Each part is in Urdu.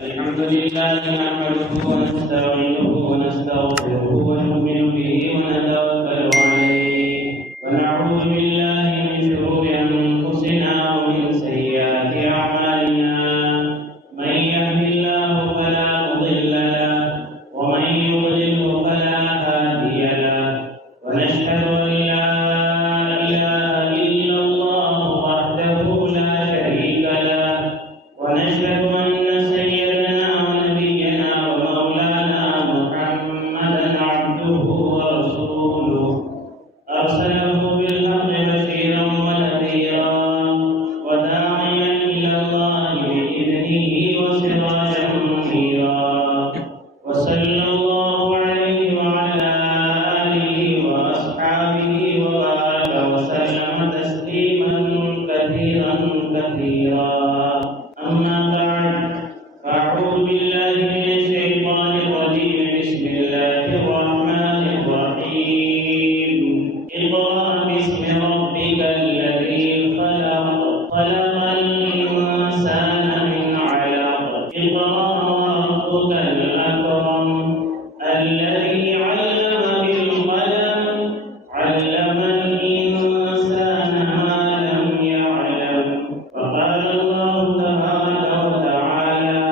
الحمد لله نحمده ونستعينه ونستغفره ونؤمن به ونتوكل عليه ونعوذ بالله من شرور أنفسنا ومن سيئات أعمالنا من يهد الله فلا مضل له ومن يضلل فلا هادي له ونشهد أن لا إله إلا الله وحده لا شريك له ونشهد أن سيدنا ونبينا ومولانا محمدا عبده ورسوله أرسله بالحق بشيرا ونذيرا وداعيا إلى الله بإذنه وسراجا منيرا وصلى الله عليه وعلى آله وأصحابه وبارك وسلم تسليما كثيرا كثيرا. أما بعد فأعوذ بالله من الشيطان الرجيم. بسم الله الرحمن الرحيم. اقرأ باسم ربك الذي خلق خلق الإنسان من علق اقرأ وربك الأكرم الذي علم بالقلم علم الإنسان ما لم يعلم. وقال الله تبارك وتعالى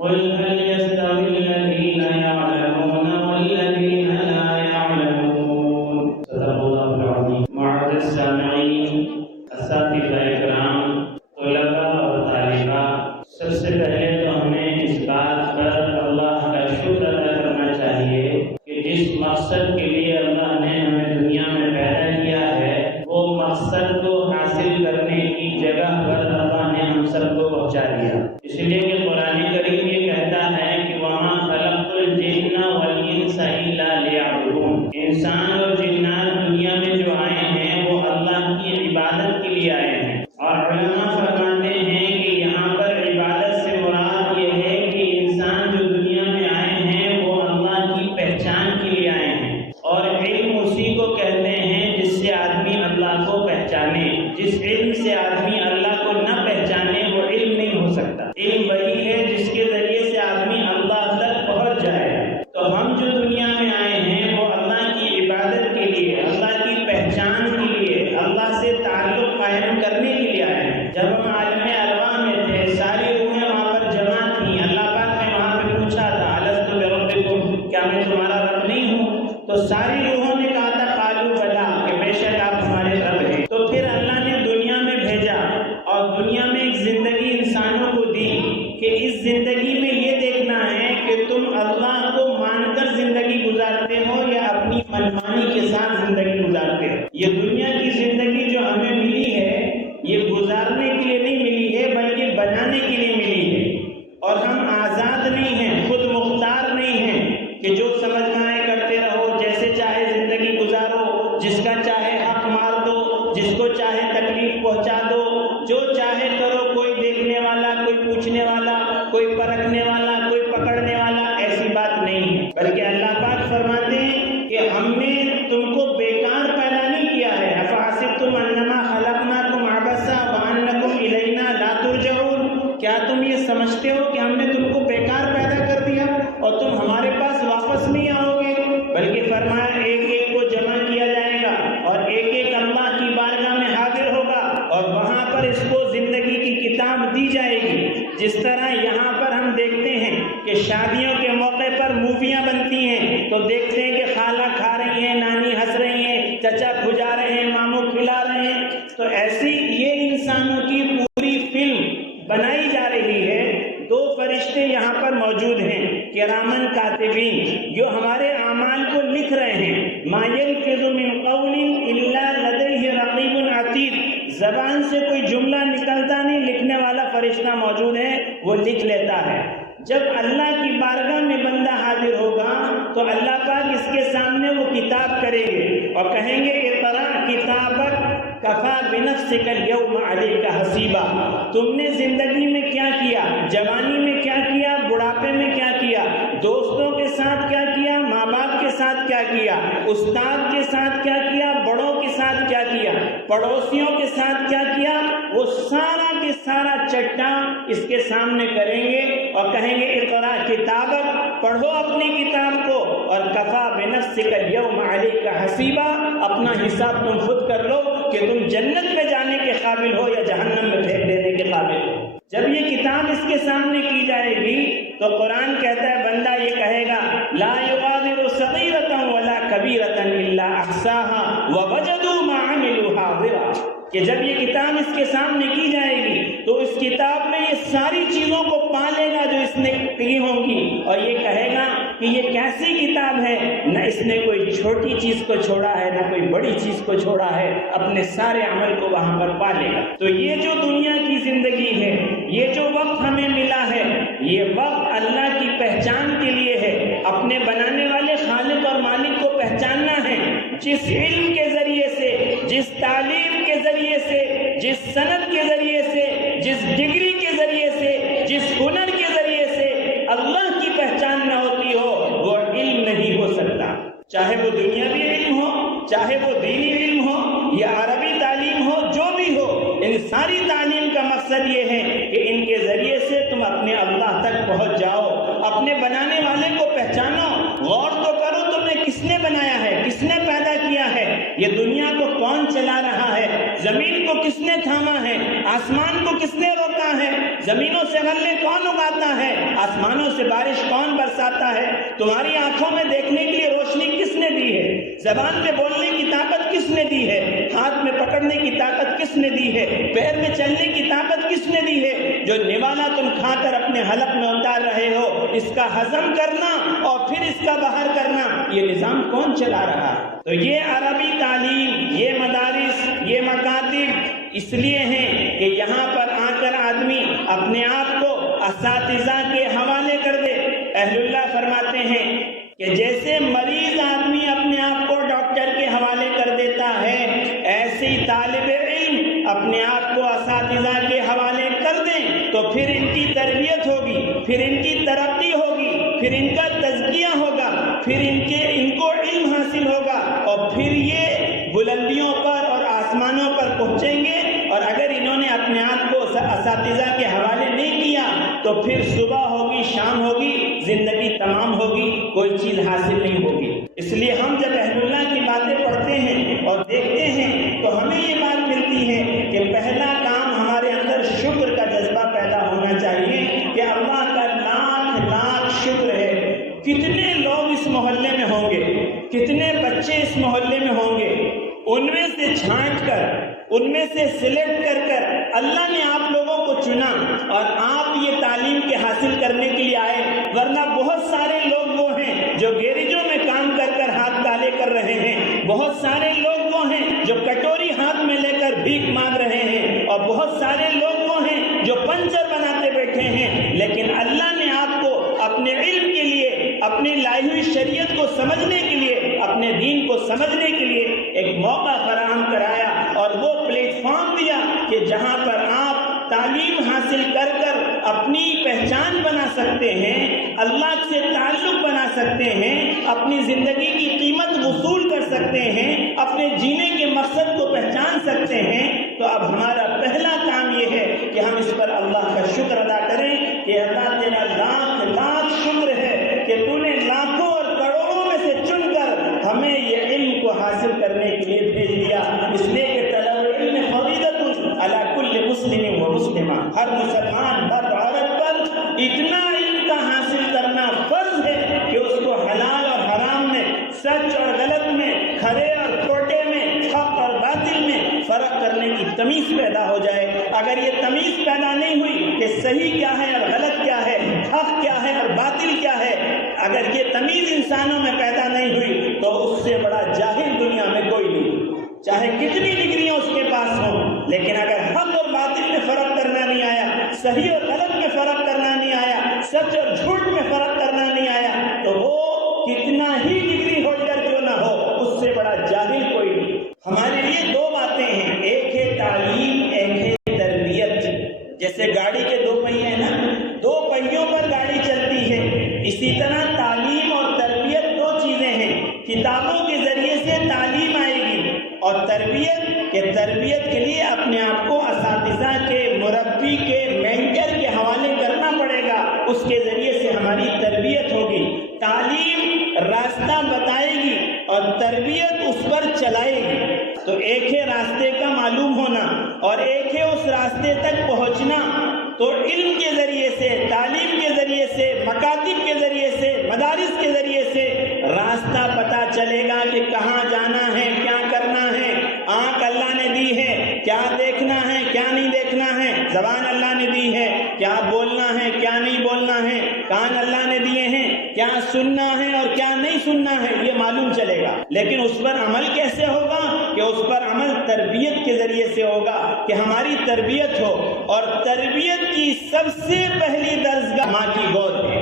قل هل يستوي الذين يعلمون والذين لا يعلمون. صدق الله العظيم. معزز السامعین، اساتذہ اکرام، طلباء اور طالبات، سب سے پہلے تو ہمیں اس بات پر اللہ کا شکر ادا کرنا چاہیے کہ جس مقصد کے لیے اللہ نے ہمیں دنیا میں پیدا کیا ہے وہ مقصد کو حاصل کرنے کی جگہ پر اللہ نے ہم سب کو پہنچا دیا. اس لیے کہ قرآن کریم یہ کہتا ہے کہ وَمَا خَلَقْتُ الْجِنَّ وَالْإِنسَ إِلَّا لِيَعْبُدُونَ. انسان اور جنات دنیا میں جو آئے ہیں وہ اللہ کی عبادت کے لیے آئے ہیں. اور علماء فرماتے ہیں کہ یہاں پر عبادت سے مراد یہ ہے کہ انسان جو دنیا میں آئے ہیں وہ اللہ کی پہچان کے لیے آئے ہیں. اور علم اسی کو کہتے ہیں جس سے آدمی اللہ کو پہچانے. جس علم سے آدمی اللہ کو نہ پہچانے وہ علم نہیں ہو سکتا. علم وہی ہے جس کے ذریعے سے آدمی اللہ تک پہنچ جائے. تو ہم جو دنیا میں آئے ہیں وہ اللہ کی عبادت کے لیے، اللہ کی پہچان کے لیے، اللہ سے تعلق قائم کرنے کے لیے آئے ہیں. جب ہم عالم ارواح میں تھے ساری روحیں وہاں پر جمع تھیں. اللہ پاک نے وہاں پہ پوچھا تھا الست بربکم، کیا میں تمہارا رب نہیں ہوں؟ تو ساری روحوں نے کہا تھا قالوا بلی، کہ بے شک آپ ہمارے رب ہیں. تو پھر اللہ نے دنیا میں بھیجا اور دنیا میں ایک زندگی انسانوں کو دی کہ اس زندگی میں یہ دیکھنا ہے کہ تم اللہ کو مان کر زندگی گزارتے ہو یا اپنی منمانی کے ساتھ زندگی گزارتے ہو. یہ دنیا کی زندگی جو ہمیں ملی ہے یہ گزارنے کے لیے نہیں ملی ہے بلکہ بنانے کے لیے ملی ہے. اور ہم آزاد نہیں ہیں، خود مختار نہیں ہیں کہ جو سمجھ میں آئے کرتے رہو، جیسے چاہے زندگی گزارو، جس کا چاہے حق مار دو، جس کو چاہے تکلیف پہنچا دو، جو چاہے کرو، کوئی دیکھنے والا، کوئی پوچھنے والا، کوئی پرکھنے والا، کوئی پکڑنے والا. ایسی بات نہیں ہے. بلکہ اللہ پاک فرماتے ہیں کہ ہم نے تم کو بیکار پیدا نہیں کیا ہے. افحسبتم انما خلقناکم عبثا وانکم الینا لا ترجعون. کیا تم یہ سمجھتے ہو کہ ہم نے تم کو بیکار پیدا کر دیا اور تم ہمارے پاس واپس نہیں آؤ گے؟ بلکہ فرمایا ایک ایک کو جمع کیا جائے گا اور ایک ایک اللہ کی بارگاہ میں حاضر ہوگا اور وہاں پر اس کو زندگی کی کتاب دی جائے گی. جس طرح یہاں پر ہم دیکھتے ہیں کہ شادیوں کے موقع پر موویاں بنتی ہیں تو دیکھتے ہیں کہ خالہ کھا رہی ہیں، نانی ہنس رہی ہیں، چچا کھجا رہے ہیں، ماموں کھلا رہے ہیں. تو ایسی یہ انسانوں کی پوری فلم بنائی جا رہی ہے. دو فرشتے یہاں پر موجود ہیں کرامن کاتبین جو ہمارے اعمال کو لکھ رہے ہیں. ما یلفظ من قول الا لدیہ رقیب عتید. زبان سے کوئی جملہ نکلتا نہیں، لکھنے والا فرشتہ موجود ہے، وہ لکھ لیتا ہے. جب اللہ کی بارگاہ میں بندہ حاضر ہوگا تو اللہ پاک اس کے سامنے وہ کتاب کریں گے اور کہیں گے اقرأ کتابک کفا بنفسک اليوم علیک حسیبا. تم نے زندگی میں کیا کیا، جوانی میں کیا کیا، بڑھاپے میں کیا کیا، دوستوں کے ساتھ کیا کیا، ماں باپ کے ساتھ کیا کیا، استاد کے ساتھ کیا کیا، بڑوں کے ساتھ کیا کیا، پڑوسیوں کے ساتھ کیا کیا؟ وہ سارا کے سارا چٹا اس کے سامنے کریں گے اور کہیں گے اقرا کتابک، پڑھو اپنی کتاب کو، اور کفا بنفسک اليوم علیک حسیبا، اپنا حساب تم خود کر لو کہ تم جنت میں جانے کے قابل ہو یا جہنم میں پھینک دینے کے قابل ہو۔ جب یہ کتاب اس کے سامنے کی جائے گی تو قرآن کہتا ہے بندہ یہ کہے گا لا یغادر صغیرۃ ولا کبیرۃ الا احصاها ووجدوا ما عملوا حاضرا، کہ جب یہ کتاب اس کے سامنے کی جائے گی تو اس کتاب میں یہ ساری چیزوں کو پا لے گا جو اس نے کی ہوں گی، اور یہ کہے گا کہ یہ کیسی کتاب ہے، نہ اس نے کوئی چھوٹی چیز کو چھوڑا ہے نہ کوئی بڑی چیز کو چھوڑا ہے، اپنے سارے عمل کو وہاں پر پا لے گا۔ تو یہ جو دنیا کی زندگی ہے، یہ جو وقت ہمیں ملا ہے، یہ وقت اللہ کی پہچان کے لیے ہے، اپنے بنانے والے خالق اور مالک کو پہچاننا ہے۔ جس علم کے ذریعے سے، جس تعلیم کے ذریعے سے، جس سند کے ذریعے سے، جس ڈگری کے ذریعے سے، جس ہنر کے ذریعے سے اللہ کی پہچان نہ ہوتی ہو وہ علم نہیں ہو سکتا، چاہے وہ دنیاوی علم ہو، چاہے وہ دینی علم ہو یا عربی تعلیم ہو، جو بھی ہو، ان ساری تعلیم کا مقصد یہ ہے کہ ان کے ذریعے سے تم اپنے اللہ تک پہنچ جاؤ، اپنے بنانے والے کو پہچانو، غور تو کرو تم نے کس نے بنایا ہے، کس نے پیدا کیا ہے، یہ دنیا کو کون چلا رہا ہے، زمین کو کس نے تھاما ہے، آسمان کو کس نے روکا ہے، زمینوں سے غلے کون اگاتا ہے، آسمانوں سے بارش کون برساتا ہے، تمہاری آنکھوں میں دیکھنے کے لیے روشنی کس نے دی ہے، زبان میں بولنے کی طاقت کس نے دی ہے، ہاتھ میں پکڑنے کی طاقت کس نے دی ہے، پیر میں چلنے کی طاقت کس نے دی ہے، جو نوالا تم کھا کر اپنے حلق میں اتار رہے ہو اس کا ہضم کرنا اور پھر اس کا باہر کرنا، یہ نظام کون چلا رہا ہے؟ تو یہ عربی تعلیم، یہ مدارس، یہ مکاتب اس لیے ہیں کہ یہاں پر آ کر آدمی اپنے آپ کو اساتذہ کے حوالے کر دے۔ اہل اللہ فرماتے ہیں کہ جیسے مریض آدمی اپنے آپ کو ڈاکٹر کے حوالے کر دیتا ہے، ایسے ہی طالب علم اپنے آپ کو اساتذہ کے حوالے کر دیں تو پھر ان کی تربیت ہوگی، پھر ان کی ترقی ہوگی، پھر ان کا تزکیہ ہوگا، پھر ان کو علم حاصل ہوگا، اور پھر یہ بلندیوں پر اور آسمانوں پر پہنچیں گے۔ اور اگر انہوں نے اپنے آپ کو اساتذہ کے حوالے نہیں کیا تو پھر صبح ہوگی، شام ہوگی، زندگی تمام ہوگی، کوئی چیز حاصل نہیں ہوگی۔ اس لیے ہم جب اہل اللہ کی باتیں پڑھتے ہیں اور دیکھتے ہیں تو ہمیں یہ بات ملتی ہے کہ پہلا کام ہمارے اندر شکر کا جذبہ پیدا ہونا چاہیے کہ اللہ کا لاکھ لاکھ شکر ہے۔ کتنے لوگ اس محلے میں ہوں گے، کتنے بچے اس محلے میں ہوں گے، ان میں سے چھانٹ کر، ان میں سے سلیکٹ کر کر اللہ نے آپ لوگوں کو چنا اور آپ یہ تعلیم کے حاصل کرنے کے لیے آئے، ورنہ بہت سارے لوگ وہ ہیں جو گیریجوں میں کام کر کر ہاتھ کالے کر رہے ہیں، بہت سارے لوگ وہ ہیں جو کٹوری ہاتھ میں لے کر بھیک مانگ رہے ہیں، اور بہت سارے لوگ وہ ہیں جو پنچر بناتے بیٹھے ہیں، لیکن اللہ نے آپ کو اپنے علم کے لیے، اپنی لائی ہوئی شریعت کو سمجھنے کے لیے، اپنے دین کو سمجھنے کے لیے ایک موقع فراہم کرایا اور وہ پلیٹ فارم دیا کہ جہاں پر آپ تعلیم حاصل کر کر اپنی پہچان بنا سکتے ہیں، اللہ سے تعلق بنا سکتے ہیں، اپنی زندگی کی قیمت وصول کر سکتے ہیں، اپنے جینے کے مقصد کو پہچان سکتے ہیں۔ تو اب ہمارا پہلا کام یہ ہے کہ ہم اس پر اللہ کا شکر ادا کریں کہ اللہ تیرا لاکھ لاکھ شکر ہے کہ تو نے لاکھوں اور کروڑوں میں سے چن کر ہمیں یہ علم کو حاصل کرنے کے لیے بھیج دیا۔ اس لیے کہ طلب علم فریضۃ علی کل مسلم و مسلمہ، ہر مسلمان مرد عورت پر اتنا علم کا حاصل کرنا فرض ہے کہ اس کو حلال اور حرام میں، سچ اور غلط میں، کھرے اور کھوٹے میں، حق اور باطل میں فرق کرنے کی تمیز پیدا ہو جائے۔ اگر یہ تمیز پیدا نہیں ہوئی کہ صحیح کیا ہے اور غلط کیا ہے، حق کیا ہے اور باطل کیا ہے، اگر یہ تمیز انسانوں میں پیدا نہیں ہوئی تو اس سے بڑا جاہل دنیا میں کوئی نہیں، چاہے کتنی ڈگریاں اس کے پاس ہوں، لیکن اگر حق اور باطل میں فرق کرنا نہیں آیا، صحیح اور غلط میں فرق کرنا نہیں آیا، سچ اور جھوٹ میں فرق کرنا نہیں آیا، تو وہ کتنا ہی ڈگری ہولڈر کیوں نہ ہو، اس سے بڑا جاہل کوئی نہیں۔ ہمارے لیے دو باتیں ہیں، ایک ہے تعلیم، ایک ہے تربیت۔ جیسے گاڑی کے دو پہیے ہیں نا، دو پہیوں پر گاڑی چلتی ہے، اسی طرح تعلیم اور تربیت دو چیزیں ہیں۔ کتابوں کے ذریعے سے تعلیم آئے گی اور تربیت اساتذہ کے، مربی کے، مینٹر کے حوالے کرنا پڑے گا، اس کے ذریعے سے ہماری تربیت ہوگی۔ تعلیم راستہ بتائے گی اور تربیت اس پر چلائے گی۔ تو ایک ہے راستے کا معلوم ہونا اور ایک ہے اس راستے تک پہنچنا۔ تو علم کے ذریعے سے، تعلیم کے ذریعے سے، مکاتب کے ذریعے سے، مدارس کے ذریعے سے راستہ پتہ چلے گا کہ کہاں جانا ہے، کیا کرنا ہے۔ آنکھ اللہ نے دی ہے، کیا دیکھنا ہے، کیا نہیں دیکھنا ہے۔ زبان اللہ نے دی ہے، کیا بولنا ہے، کیا نہیں بولنا ہے۔ کان اللہ نے دیے ہیں، کیا سننا ہے اور کیا نہیں سننا ہے، یہ معلوم چلے گا۔ لیکن اس پر عمل کیسے ہوگا؟ کہ اس پر عمل تربیت کے ذریعے سے ہوگا، کہ ہماری تربیت ہو۔ اور تربیت کی سب سے پہلی درسگاہ ماں کی گود ہے۔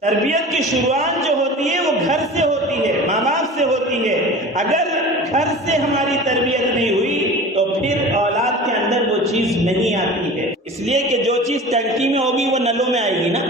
تربیت کی شروعات جو ہوتی ہے وہ گھر سے ہوتی ہے، ماں باپ سے ہوتی ہے۔ اگر گھر سے ہماری تربیت نہیں ہوئی تو پھر اولاد کے اندر وہ چیز نہیں آتی ہے۔ اس لیے کہ جو چیز ٹنکی میں ہوگی وہ نلوں میں آئے گی نا۔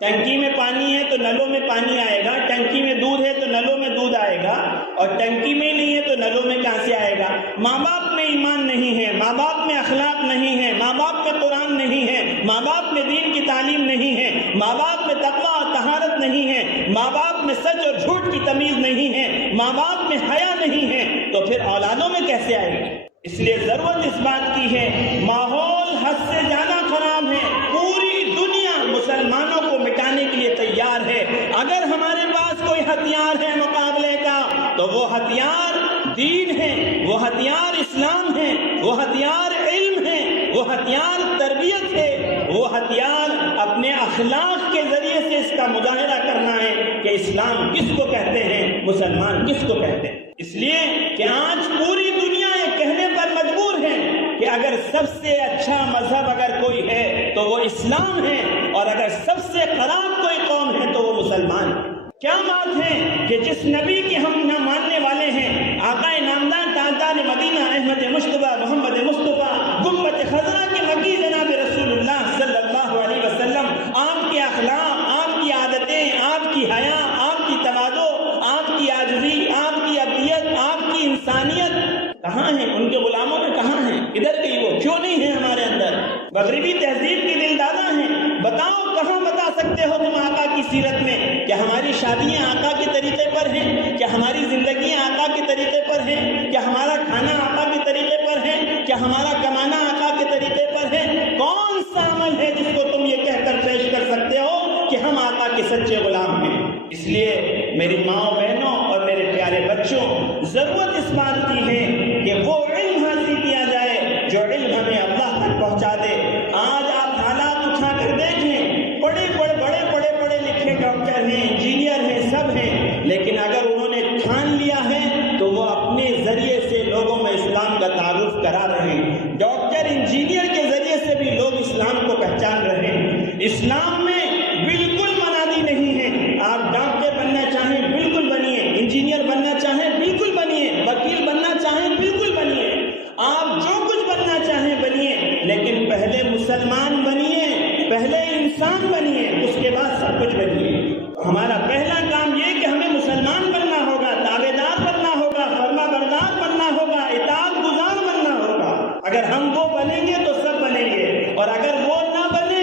ٹنکی میں پانی ہے تو نلوں میں پانی آئے گا، ٹنکی میں دودھ ہے تو نلوں میں دودھ آئے گا، اور ٹنکی میں نہیں ہے تو نلوں میں کہاں سے آئے گا؟ ماں باپ میں ایمان نہیں ہے، ماں باپ میں اخلاق نہیں ہے، ماں باپ میں قرآن نہیں ہے، ماں باپ میں دین کی تعلیم نہیں ہے، ماں باپ میں تقویٰ اور طہارت نہیں ہے، ماں باپ میں سچ اور جھوٹ کی تمیز نہیں ہے، ماں باپ میں حیا نہیں ہے، تو پھر اولادوں میں کیسے آئے گی؟ اس لیے ضرورت اس بات کی ہے، ماحول حد سے زیادہ خراب ہے، پوری دنیا مسلمانوں کو مٹانے کے لیے تیار ہے۔ اگر ہمارے پاس کوئی ہتھیار ہے مقابلے کا تو وہ ہتھیار دین ہے، وہ ہتھیار اسلام ہے، وہ ہتھیار علم ہے، وہ ہتھیار تربیت ہے، وہ ہتھیار اپنے اخلاق کے ذریعے سے اس کا مظاہرہ کرنا ہے کہ اسلام کس کو کہتے ہیں، مسلمان کس کو کہتے ہیں۔ اس لیے کہ آج پوری دنیا یہ کہنے پر مجبور ہے کہ اگر سب سے اچھا مذہب اگر کوئی ہے تو وہ اسلام ہے، اور اگر سب سے خراب کوئی قوم ہے تو وہ مسلمان ہے۔ کیا بات ہے کہ جس نبی کے ہم نہ ماننے والے ہیں، آقا نامدار تاجدار مدینہ احمد مجتبیٰ محمد مصطفیٰ گنبد خضرا کے مکی جناب رسول اللہ صلی اللہ علیہ وسلم، آپ کے اخلاق، آپ کی عادتیں، آپ کی حیا، آپ کی تواضع، آپ کی عاجزی، آپ کی ابدیت، آپ کی انسانیت کہاں ہیں؟ ان کے غلاموں میں کہاں ہیں؟ ادھر گئی وہ؟ کیوں نہیں ہے ہمارے اندر؟ مغربی تہذیب کی دل دادا ہیں، بتاؤ کہاں بتا سکتے ہو تم آقا کی سیرت میں؟ کیا ہماری شادیاں آقا کے طریقے پر ہیں؟ کیا ہماری زندگیاں آقا کے طریقے پر ہیں؟ کیا ہمارا کھانا آقا کے طریقے پر ہے؟ کیا ہمارا کمانا آقا کے طریقے پر ہے؟ کون سا عمل ہے جس کو تم یہ کہہ کر پیش کر سکتے ہو کہ ہم آقا کے سچے غلام ہیں؟ اس لیے میری ماؤں بہنوں اور میرے پیارے بچوں، ضرورت اس بات کی ہے کہ وہ علم حاصل کیا جائے جو علم ہمیں اللہ تک پہنچا دے۔ آج آپ حالات اٹھا کر دیکھیں، بڑے پڑھے لکھے ڈاکٹر ہیں، انجینئر ہیں، سب ہیں، لیکن اگر انہوں نے ٹھان لیا ہے تو وہ اپنے ذریعے سے لوگوں میں اسلام کا تعارف کرا رہے ہیں۔ ڈاکٹر انجینئر کے ذریعے سے بھی لوگ اسلام کو پہچان رہے ہیں۔ اسلام میں بالکل منادی نہیں ہے، آپ ڈاکٹر بننا چاہیں بالکل بنیے، انجینئر بننا چاہیں بالکل بنیے، وکیل بننا چاہیں بالکل بنیے، آپ جو کچھ بننا چاہیں بنیے، لیکن پہلے مسلمان بنیے، پہلے انسان بنیے، اس کے بعد سب کچھ بنیے۔ ہمارا پہلا کام یہ کہ ہمیں مسلمان بننا ہوگا، تابعدار بننا ہوگا، فرما بردار بننا ہوگا، اطاعت گزار بننا ہوگا۔ اگر ہم وہ بنیں گے تو سب بنیں گے، اور اگر وہ نہ بنے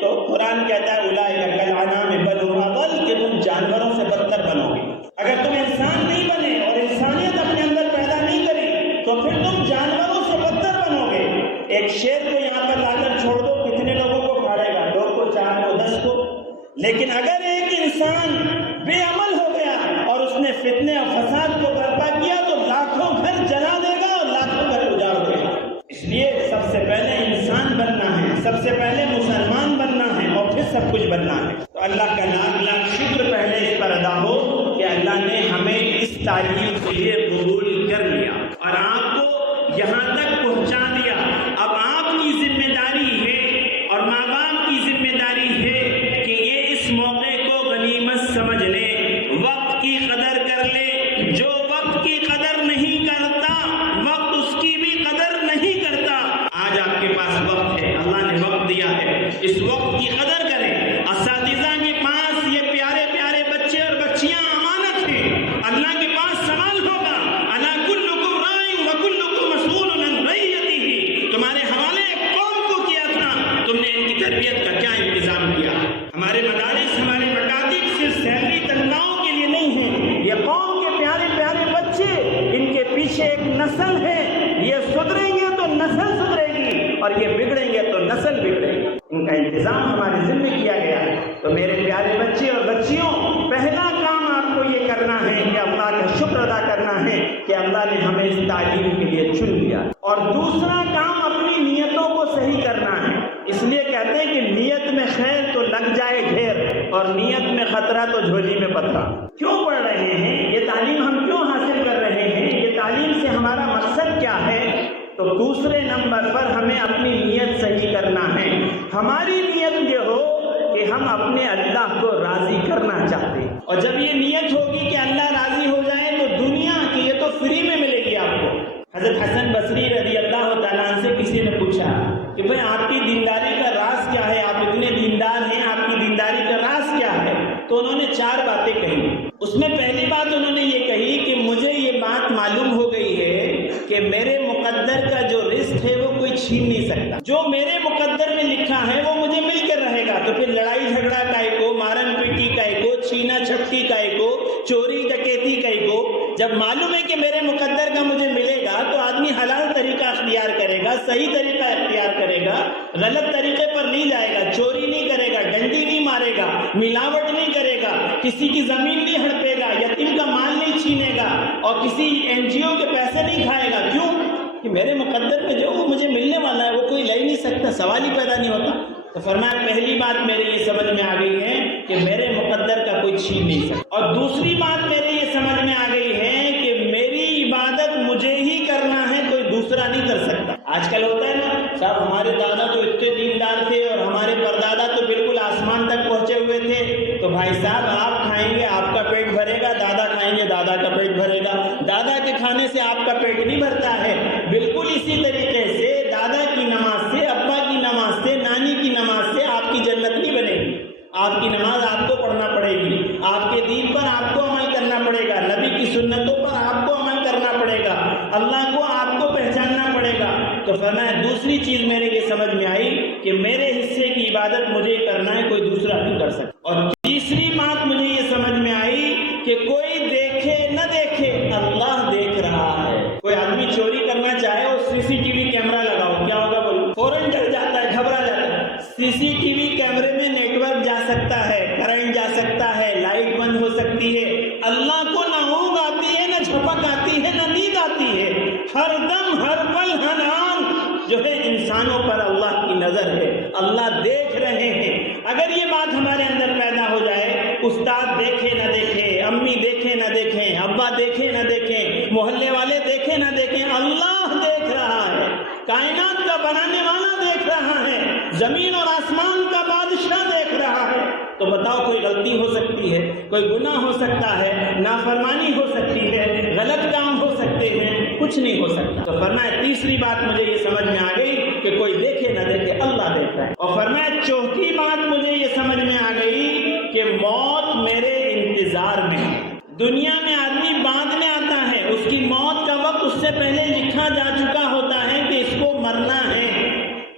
تو قرآن کہتا ہے اولئک کالانعام بل هم اضل، کہ تم جانوروں سے بدتر بنو گے۔ اگر تم انسان نہیں بنے اور انسانیت اپنے اندر پیدا نہیں کری تو پھر تم جانوروں سے بدتر بنو گے۔ ایک شیر کو یہاں پر لا کر چھوڑ دو، کتنے لوگوں کو کھاڑے گا؟ 2 کو، 4 کو، 10 کو۔ لیکن اگر ایک انسان بے عمل ہو گیا اور اس نے فتنے اور فساد کو برپا کیا تو لاکھوں گھر جلا دے گا اور لاکھوں گھر اجاڑ دے گا۔ اس لیے سب سے پہلے انسان بننا ہے، سب سے پہلے مسلمان بننا ہے، اور پھر سب کچھ بننا ہے۔ تو اللہ کا لاکھ لاکھ شکر پہلے اس پر ادا ہو کہ اللہ نے ہمیں اس تعلیم کے لیے قبول کر لیا اور آپ کو یہاں تک پہنچا دیا۔ اب آپ کی ذمہ داری ہے اور ماں باپ کی ذمہ داری ہے کہ یہ اس موقع کو غنیمت سمجھ لے، وقت کی قدر کر لے۔ جو وقت کی قدر نہیں کرتا، وقت اس کی بھی قدر نہیں کرتا۔ آج آپ کے پاس وقت ہے، اللہ نے وقت دیا ہے، اس وقت کی قدر کریں۔ اساتذہ کے پاس یہ پیارے پیارے بچے اور بچیاں امانت ہیں، اللہ کے پاس سوال ہوگا، الا کلکم راع وکلکم مسئول عن رعیتہ، تمہارے حوالے انتظام کیا. ہمارے مدارس، ہمارے مکاتب صرف سیلری تنخواہوں کے لیے نہیں ہیں. یہ قوم کے پیارے پیارے بچے، ان کے پیچھے ایک نسل ہے. یہ سدھریں گے تو نسل سدھرے گی، اور یہ بگڑیں گے تو نسل بگڑے گی. ان کا انتظام ہمارے ذمہ کیا گیا ہے. تو میرے پیارے بچے اور بچیوں، پہلا کام آپ کو یہ کرنا ہے کہ اللہ کا شکر ادا کرنا ہے کہ اللہ نے ہمیں اس تعلیم کے لیے چن لیا. اور دوسرا کام اپنی نیتوں کو صحیح کرنا ہے. اس لیے کہتے ہیں کہ نیت میں خیر تو لگ جائے ڈھیر، اور نیت میں خطرہ تو جھولی میں پتھرا. کیوں پڑھ رہے ہیں یہ تعلیم؟ ہم کیوں حاصل کر رہے ہیں یہ تعلیم؟ سے ہمارا مقصد کیا ہے؟ تو دوسرے نمبر پر ہمیں اپنی نیت صحیح کرنا ہے. ہماری نیت یہ ہو کہ ہم اپنے اللہ کو راضی کرنا چاہتے ہیں. اور جب یہ نیت ہوگی کہ اللہ راضی ہو جائے تو دنیا کی یہ تو فری میں ملے گی آپ کو. حضرت حسن بصری رضی اللہ تعالیٰ عنہ سے کسی نے پوچھا کہ بھئی آپ کی دینداری کا راز کیا ہے؟ آپ اتنے دیندار ہیں، آپ کی دینداری کا راز کیا ہے؟ تو انہوں نے 4 باتیں کہی. اس میں پہلی بات انہوں نے یہ کہی کہ مجھے یہ بات معلوم ہو گئی ہے کہ میرے مقدر کا جو رزق ہے وہ کوئی چھین نہیں سکتا. جو میرے مقدر میں لکھا ہے وہ مجھے مل کر رہے گا. تو پھر لڑائی جھگڑا کائے کو، مارن پیٹی کائے کو، چھینا چھپٹی کائے کو، چوری ڈکیتی کائے کو؟ جب معلوم ہے کہ میرے مقدر کا مجھے ملے گا تو آدمی حلال طریقہ اختیار کرے گا، صحیح طریقہ اختیار کرے گا، غلط طریقے پر نہیں جائے گا، چوری نہیں کرے گا، ڈنڈی نہیں مارے گا، ملاوٹ نہیں کرے گا، کسی کی زمین نہیں ہڑپے گا، یتیم کا مال نہیں چھینے گا، اور کسی NGO کے پیسے نہیں کھائے گا. کیوں؟ کہ میرے مقدر میں جو مجھے ملنے والا ہے وہ کوئی لے نہیں سکتا، سوال ہی پیدا نہیں ہوتا. تو فرمایا پہلی بات میرے یہ سمجھ میں آ گئی ہے کہ میرے مقدر کا کوئی چھین نہیں سکتا. اور دوسری بات میرے یہ سمجھ میں آ گئی ہے کہ میری عبادت مجھے ہی کرنا ہے، کوئی دوسرا نہیں کر سکتا. آج کل ہوتا ہے نا صاحب، ہمارے دادا تو اتنے دیندار تھے اور ہمارے پردادا تو بالکل آسمان تک پہنچے ہوئے تھے، تو بھائی صاحب آپ کھائیں گے آپ کا پیٹ بھرے گا، دادا کھائیں گے دادا کا پیٹ بھرے گا. دادا کے کھانے سے آپ کا پیٹ نہیں بھرتا ہے. بالکل اسی طریقے سے دادا کی نماز سے، ابا کی نماز سے، نانی کی نماز سے آپ کی جنت نہیں بنے گی. آپ کی نماز آپ کو پڑھنا پڑے گی، آپ کے دین پر آپ کو عمل کرنا پڑے گا، نبی کی سنتوں پر آپ کو عمل کرنا پڑے گا، اللہ کو آپ کو پہچاننا پڑے گا. تو فرمایا دوسری چیز میرے یہ سمجھ میں آئی کہ میرے حصے کی عبادت مجھے کرنا ہے، کوئی دوسرا نہیں کر سکتا. اور تیسری بات مجھے یہ سمجھ میں آئی کہ کوئی دیکھے نہ دیکھے اللہ دیکھ رہا ہے. کوئی آدمی چوری کرنا چاہے اور CCTV کیمرہ لگاؤ، کیا ہوگا بولو؟ فوراً ڈر جاتا ہے، گھبرا جاتا ہے. CCTV کیمرے میں نیٹ ورک جا سکتا ہے، کرنٹ جا سکتا ہے، لائٹ بند ہو سکتی ہے. اللہ کو نہ اونگ آتی ہے، نہ جھپک آتی ہے، نہ نیند آتی ہے. ہر دم ہر پل ہر آن جو ہے انسانوں پر اللہ کی نظر ہے، اللہ دیکھ رہے ہیں. اگر یہ بات ہمارے اندر پیدا ہو جائے، استاد دیکھے نہ دیکھے، امی دیکھے نہ دیکھیں، ابا دیکھے نہ دیکھیں، محلے والے دیکھے نہ دیکھیں، اللہ دیکھ رہا ہے. کائنات کا بنانے والا دیکھ رہا ہے، زمین اور آسمان کا بادشاہ دیکھ رہا ہے. تو بتاؤ کوئی غلطی ہو سکتی ہے، کوئی گناہ ہو سکتا ہے، نافرمانی ہو سکتی ہے، غلط کام ہو سکتے ہیں، کچھ نہیں ہو سکتا. تو فرمایا تیسری بات مجھے یہ سمجھ میں آ گئی کہ کوئی دیکھے نہ دیکھے اللہ دیکھ رہا ہے. اور فرمایا چوتھی بات مجھے یہ سمجھ میں آ گئی کہ موت میرے انتظار میں. دنیا میں آدمی بعد میں آتا ہے، اس کی موت کا وقت اس سے پہلے لکھا جا چکا ہوتا ہے کہ اس کو مرنا ہے.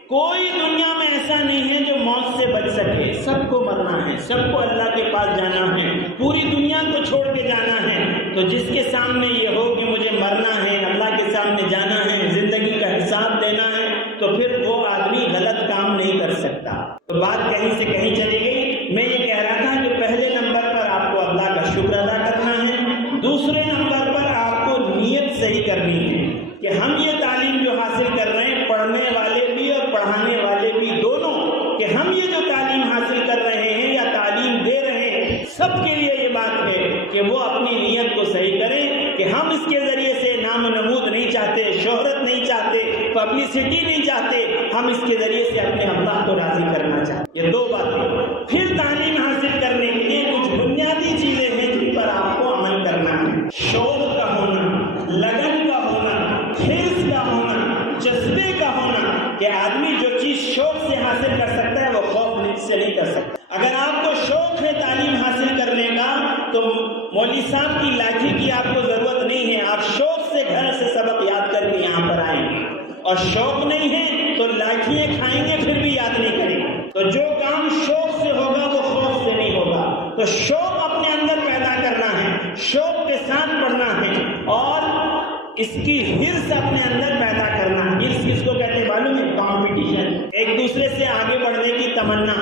کوئی دنیا میں ایسا نہیں ہے جو موت سے بچ سکے. سب کو مرنا ہے، سب کو اللہ کے پاس جانا ہے، پوری دنیا کو چھوڑ کے جانا ہے. تو جس کے سامنے یہ ہو کہ مجھے مرنا ہے، اللہ کے سامنے جانا ہے، زندگی کا حساب دینا ہے، تو پھر وہ آدمی غلط کام نہیں کر سکتا. تو بات کہیں سے کہیں چلی گئی. میں یہ کہہ رہا تھا کہ پہلے نمبر پر آپ کو اللہ کا شکر ادا کرنا ہے، دوسرے نمبر پر آپ کو نیت صحیح کرنی ہے کہ ہم یہ تعلیم جو حاصل کر رہے ہیں، پڑھنے والے بھی اور پڑھانے والے بھی دونوں، کہ ہم یہ جو تعلیم حاصل کر رہے ہیں یا تعلیم دے رہے ہیں، سب کے لیے یہ بات ہے کہ وہ اپنی نیت کو صحیح کریں کہ ہم اس کے ذریعے سے نام و نمود نہیں چاہتے، شہرت نہیں چاہتے، پبلسٹی نہیں چاہتے. ہم اس کے ذریعے سے اپنے اللہ کو راضی کرنا چاہتے. یہ 2 باتیں. پھر تعلیم حاصل کرنے کے لیے کچھ بنیادی چیزیں ہیں جن پر آپ کو عمل کرنا ہے. شوق کا ہونا، لگن کا ہونا، حرص کا ہونا، جذبے کا ہونا. کہ آدمی جو چیز شوق سے حاصل کر سکتا ہے وہ خوف سے نہیں کر سکتا. اگر آپ کو شوق ہے تعلیم حاصل کرنے کا تو مولوی صاحب کی لاٹھی کی آپ کو ضرورت نہیں ہے. آپ شوق سے گھر سے سبق یاد کر کے یہاں پر آئیں گے. اور شوق نہیں ہے تو لاٹھیاں کھائیں گے پھر بھی یاد نہیں کریں گے. تو جو کام شوق تو شوق اپنے اندر پیدا کرنا ہے، شوق کے ساتھ پڑھنا ہے اور اس کی ہرس اپنے اندر پیدا کرنا ہے۔ ہرس کس کو کہتے ہیں معلوم ہے؟ کمپٹیشن، ایک دوسرے سے آگے بڑھنے کی تمنا،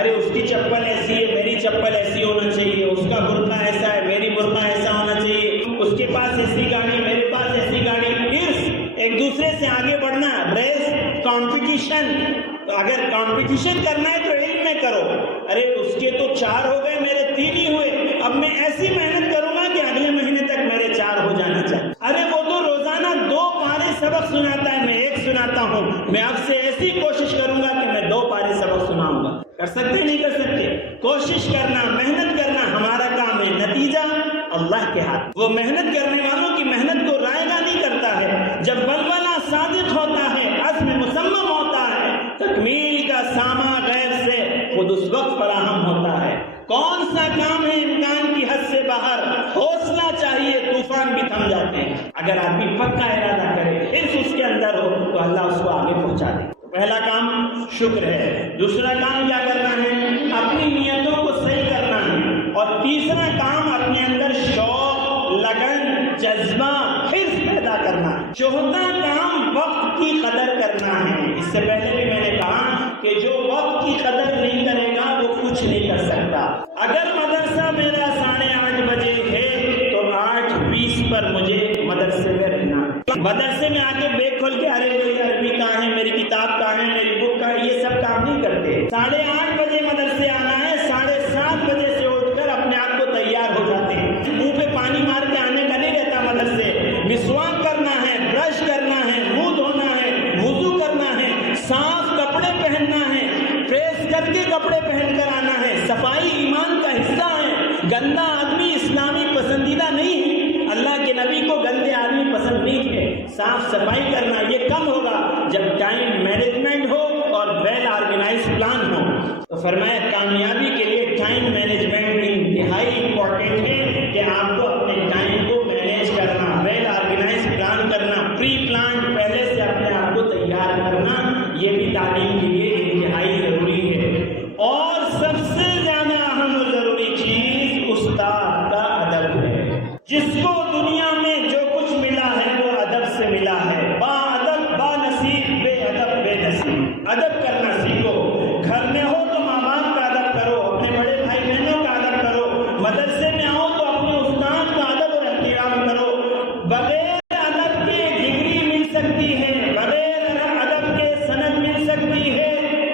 ارے اس کی چپل ایسی ہے میری چپل ایسی ہونا چاہیے، اس کا برقع ایسا ہے میری برقع ایسا ہونا چاہیے، اس کے پاس ایسی گاڑی میرے پاس ایسی گاڑی، ہرس، ایک دوسرے سے آگے بڑھنا، ریس، کمپٹیشن۔ تو اگر کمپٹیشن کرنا ہے تو علم میں کرو، ارے اس کے تو 4 ہو گئے میرے 3 ہی ہوئے، اب میں ایسی محنت کروں گا کہ اگلے مہینے تک میرے 4 ہو جانا چاہیے۔ ارے وہ تو روزانہ 2 پارے سبق سناتا ہے، میں 1 سناتا ہوں، میں اب سے ایسی کوشش کروں گا کہ میں 2 پارے سبق سناؤں گا۔ کر سکتے نہیں کر سکتے؟ کوشش کرنا، محنت کرنا ہمارا کام ہے، نتیجہ اللہ کے ہاتھ۔ وہ محنت کرنے والوں کی محنت کو رائے گا نہیں کرتا ہے، جب بلبلہ صادق ہوتا ہے، عزم مصمم ہوتا ہے، تکمیل کا سامہ غیر سے خود اس وقت فراہم ہوتا ہے۔ کون سا کام ہے امکان کی حد سے باہر؟ حوصلہ چاہیے، طوفان بھی تھم جاتے ہیں۔ اگر آدمی پکا ارادہ کرے، حرص اس کے اندر ہو تو اللہ اس کو آگے پہنچا دے۔ پہلا کام شکر ہے، دوسرا کام کیا کرنا ہے؟ اپنی نیتوں کو صحیح کرنا ہے، اور تیسرا کام اپنے اندر شوق، لگن، جذبہ، حرص پیدا کرنا ہے۔ چوتھا کام وقت کی قدر کرنا ہے۔ اس سے پہلے بھی میں نے کہا کہ جو وقت کی قدر نہیں کرے گا وہ کچھ نہیں کر سکتا۔ اگر مدرسہ میرا 8:30 بجے ہے تو 8:20 پر مجھے مدرسے میں رہنا ہے۔ مدرسے میں آ کے بیگ کھول کے ارے میری عربی کہاں ہے، میری کتاب کہاں ہے، میری بک کہاں ہے، یہ سب کام نہیں کرتے۔ 8:30 بجے مدرسے آنا ہے، 7:30 بجے سے اٹھ کر اپنے آپ کو تیار ہو جاتے ہیں۔ منہ پہ پانی مار کے آنے کا نہیں رہتا مدرسے، مسواک کرنا ہے، برش کرنا ہے، منہ دھونا ہے، وضو کرنا ہے، صاف کپڑے پہننا ہے، پریس کر کے کپڑے پہن کر آنا ہے۔ صفائی ایمان کا حصہ ہے۔ گندا آدمی اسلامی پسندیدہ نہیں ہے، اللہ کے نبی کو گندے آدمی پسند نہیں تھے۔ صاف صفائی کرنا، یہ کم ہوگا جب ٹائم مینجمنٹ ہو اور ویل آرگنائز پلان ہو۔ تو فرمایا کامیابی کے لیے ٹائم مینجمنٹ انتہائی امپورٹنٹ ہے کہ آپ کو اپنے ٹائم کو مینیج کرنا، ویل آرگنائز پلان کرنا، پری پلان پہلے سے اپنے آپ کو تیار کرنا، یہ بھی تعلیم کے لیے انتہائی ضروری ہے۔ اور سب سے زیادہ اہم و ضروری چیز استاد کا ادب ہے۔ جس کو دنیا میں جو کچھ ملا ہے وہ ادب سے ملا ہے۔ با ادب با نصیب، بے ادب بے نصیب۔ ادب کرنا سیکھو، گھر میں ہو تو ماں باپ کا ادب کرو، اپنے بڑے بھائی بہنوں کا ادب کرو، مدرسے میں آؤ تو اپنے استاد کا ادب اور احترام کرو۔ بغیر ادب کے ڈگری مل سکتی ہے، بغیر ادب کے سند مل سکتی ہے،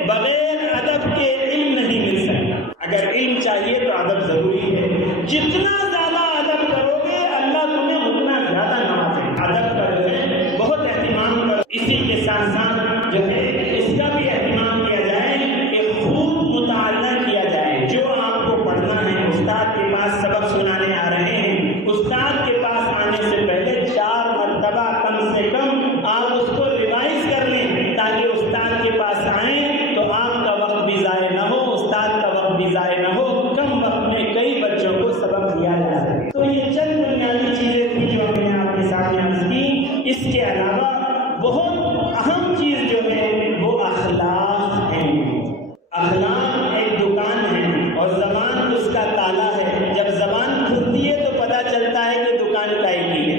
بغیر ادب کے علم نہیں مل سکتا۔ اگر علم چاہیے تو ادب ضروری ہے۔ جتنا زیادہ ادب کرو گے اللہ تمہیں اتنا زیادہ نوازے۔ ادب کا جو ہے بہت اہتمام کرو۔ اسی کے ساتھ ساتھ جو ہے اس کا بھی اہتمام کیا جائے کہ خوب مطالعہ کیا جائے۔ جو آپ کو پڑھنا ہے، استاد کے پاس سبق سنانے آ رہے ہیں، استاد کے پاس آنے سے پہلے 4 مرتبہ کم سے کم آپ اس کو ریوائز کر لیں، تاکہ استاد کے پاس آئیں تو آپ کا وقت بھی ضائع نہ ہو، استاد کا وقت بھی ضائع نہ ہو، کم وقت میں کئی بچوں کو سبق دیا جا سکے۔ تو یہ چند بنیادی چیزیں تھیں جو ہم نے آپ کے سامنے عرض کی۔ اس کے علاوہ بہت اہم چیز جو ہے وہ اخلاق ہے۔ اخلاق ایک دکان ہے اور زبان اس کا تالا ہے۔ جب زبان کھلتی ہے تو پتہ چلتا ہے کہ دکان کائی کی ہے۔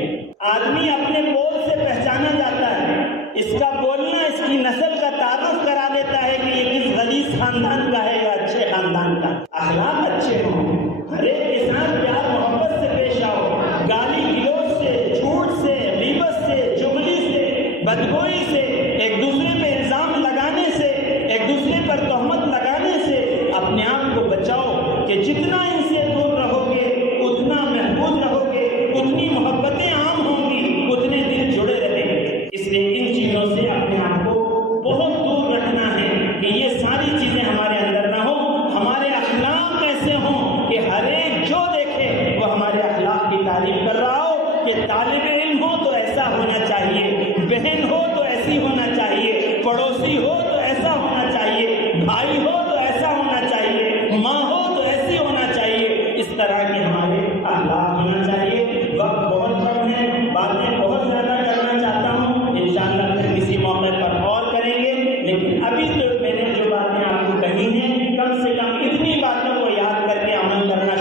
آدمی اپنے بول سے پہچانا جاتا ہے، اس کا بولنا اس کی نسل کا تعارف کرا دیتا ہے کہ یہ کس غلیظ خاندان کا ہے یا اچھے خاندان کا۔ اخلاق اچھے ہوں، ہر ایک کے ساتھ پیار محبت سے پیش آؤ، گالی گلوچ سے، جھوٹ سے، غیبت سے، چغلی سے، بدگوئی سے، ایک دوسرے پہ الزام لگانے سے، ایک دوسرے پر تہمت لگانے سے اپنے آپ کو بچاؤ کہ جتنا ان سے دور رہو گے اتنا محفوظ رہو گے، اتنی محبتیں عام ہوں گی، اتنے دل جڑے رہیں گے۔ اس لیے ان چیزوں سے اپنے آپ کو بہت دور رکھنا ہے کہ یہ ساری چیزیں ہمارے اندر نہ ہوں۔ ہمارے اخلاق ایسے ہوں کہ ہر ایک جو دیکھے وہ ہمارے اخلاق کی تعریف کر رہا ہو، کہ طالب علم ہو تو ایسا ہونا چاہیے، بہن ہو تو ایسی ہونا چاہیے، پڑوسی ہو تو ایسا ہونا چاہیے، بھائی ہو تو ایسا ہونا چاہیے، ماں ہو تو ایسی ہونا چاہیے۔ اس طرح کے ہمارے اخلاق ہونا چاہیے۔ وقت بہت کم ہے، باتیں بہت زیادہ کرنا چاہتا ہوں، انشاءاللہ پھر کسی موقع پر اور کریں گے، لیکن ابھی تو میں نے جو باتیں آپ کو کہی ہیں کم سے کم اتنی باتوں کو یاد کر کے عمل کرنا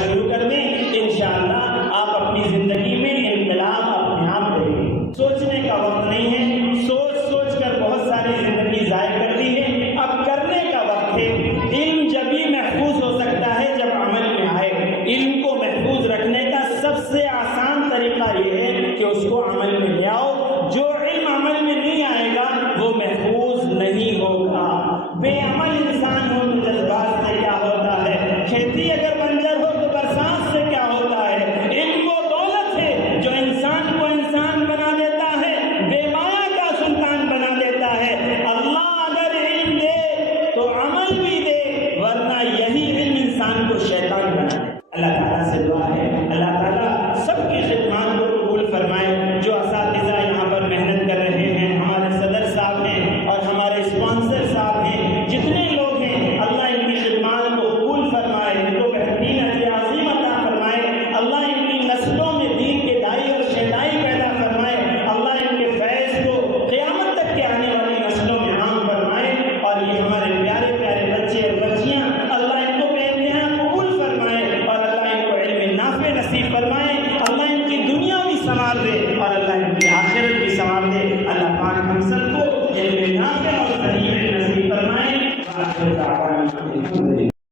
شیطان